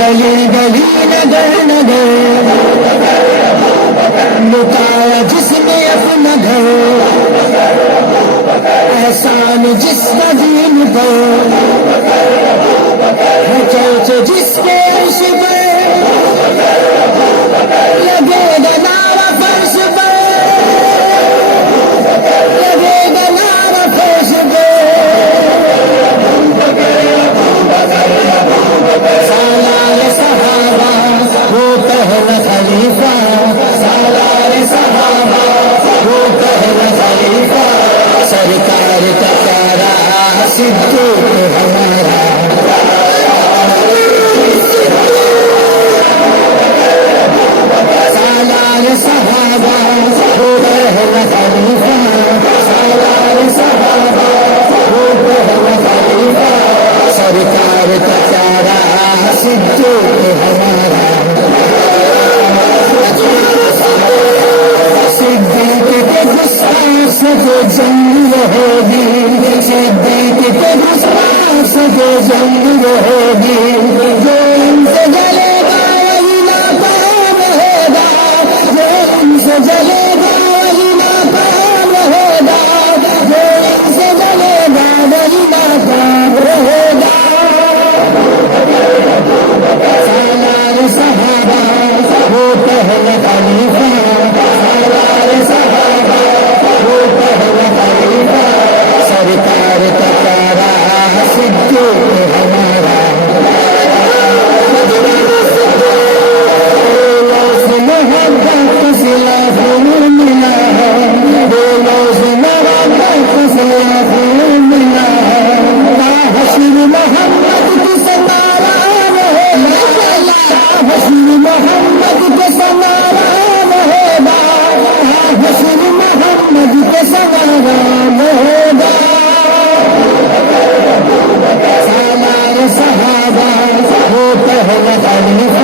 گلی گلی نگر نگر لٹایا جس نے اپنا گھر احسان جس کا دین پر چرچ جس کے عرش پر لگے گا نعرہ فرش پر لگے گا نعرہ فرش پر سالار صحابہ وہ پہلا خلیفہ سالار صحابہ وہ پہلا خلیفہ سرکار کا پیارا صدیق ہمارا سالار صحابہ وہ پہلا خلیفہ سالار صحابہ وہ پہلا خلیفہ سرکار کا پیارا صدیق ہمارا صدیق کے گستاخ سے جو جنگ ہوگی صدیق کے گستاخ سے جو جنگ ہوگی جو ان سے جلے گا وہی ناکام ہوگا جو ان سے جلے گا وہی ناکام ہوگا جو ان سے جلے گا وہی ناکام ہوگا سالار صحابہ وہ پہلا خلیفہ سالار صحابہ وہ پہلا خلیفہ سرکار کا پیارا صدیق ہمارا محبت سلا پھول ملا ہے محبت سلا پھول ملا ہے حشر محمد کی ستارہ حسن محمد کے سواران ہوگا حسن محمد کے سواران ہوگا سالار صحابہ وہ پہلا خلیفہ